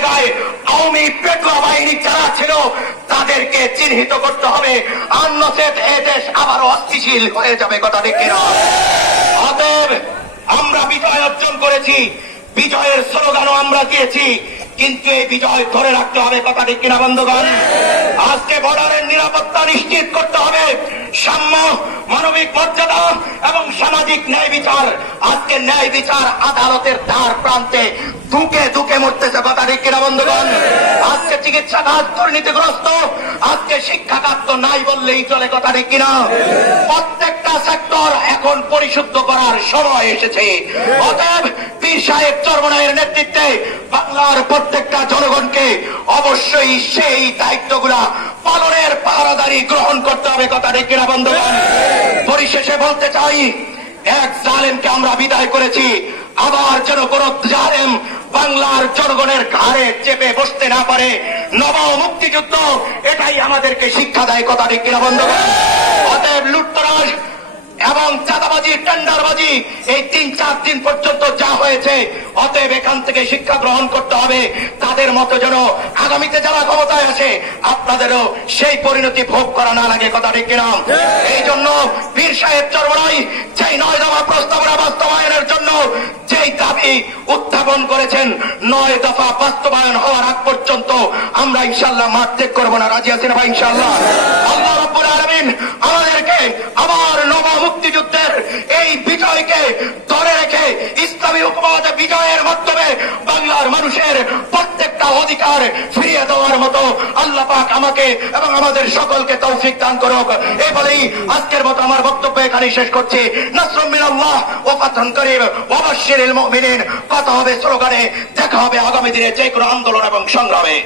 জায়গায় আওয়ামী পেটুয়া বাহিনী যারা ছিল তাদেরকে চিহ্নিত করতে হবে, আর নচেত এ দেশ আবারও অস্থিতিশীল হয়ে যাবে। কথা ঠিক কিনা? অতএব আমরা বিজয় অর্জন করেছি, বিজয়ের স্লোগানও আমরা দিয়েছি, কিন্তু এই বিজয় ধরে রাখতে হবে। কথা ঠিক কিনা বন্ধুগণ? আজকে বর্ডারের নিরাপত্তা নিশ্চিত করতে হবে, সাম্য, মানবিক মর্যাদা এবং সামাজিক ন্যায় বিচার। আজকে ন্যায় বিচার আদালতের দ্বার প্রান্তে দুকে দুকে মরতেছে। কথা ঠিক কিনা বন্ধুগণ? আজকে চিকিৎসা খাত দুর্নীতিগ্রস্ত, আজকে শিক্ষা খাত তো নাই বললেই চলে। কথা ঠিক কিনা? প্রত্যেকটা সেক্টর এখন পরিশুদ্ধ করার সময় এসেছে। অতএব পীর সাহেব চরমনাইয়ের নেতৃত্বে বাংলার প্রত্যেকটা জনগণকে অবশ্যই সেই দায়িত্বগুলা পালনের পাহারাদারি গ্রহণ করতে হবে। কথা ঠিক কিনা বন্ধুগণ? পরিশেষে বলতে চাই, এক জালেমকে আমরা বিদায় করেছি, আবার যেন কোন জালেম বাংলার জনগণের ঘাড়ে চেপে বসতে না পারে। নব মুক্তিযুদ্ধ এটাই আমাদেরকে শিক্ষা দেয়। কথা ঠিক কিনা বন্ধুগণ? অতএব লুটতরাজ এবং চাঁদাবাজি, টেন্ডারবাজি এই ৩-৪ দিন পর্যন্ত যা হয়েছে, অতএব এখান থেকে শিক্ষা গ্রহণ করতে হবে। তাদের মতো যেন আগামীতে যারা ক্ষমতায় আসে আপনাদেরও সেই পরিণতি ভোগ করা না লাগে। কথা ঠিক কিনা? এই জন্য পীর সাহেব চরমনাই যেই ৯ দফা প্রস্তাবনা বাস্তবায়নের জন্য যেই দাবি উত্থাপন করেছেন, ৯ দফা বাস্তবায়ন হওয়ার আগ পর্যন্ত আমরা ইনশাআল্লাহ মাঠ ত্যাগ করবো না। রাজি আছি না ভাই? ইনশাআল্লাহ। আল্লাহ রাব্বুল আলামিন আমাদেরকে আবার নব মুক্তিযুদ্ধের এই বিজয়কে ধরে রেখে ইসলামী হুকুমত বিজয়ের মাধ্যমে বাংলার মানুষের প্রত্যেকটা অধিকার ফিরিয়ে দেওয়ার মতো আল্লাহ পাক আমাকে এবং আমাদের সকলকে তৌফিক দান করুক। এই বলেই আজকের মতো আমার বক্তব্য এখানে শেষ করছি। নাসরুম মিনাল্লাহ ওয়া ফাতহুন করিম ওয়া বাশশিরিল মুমিনিন। কথা হবে স্লোগানে, দেখা হবে আগামী দিনে যে কোনো আন্দোলন এবং সংগ্রামে।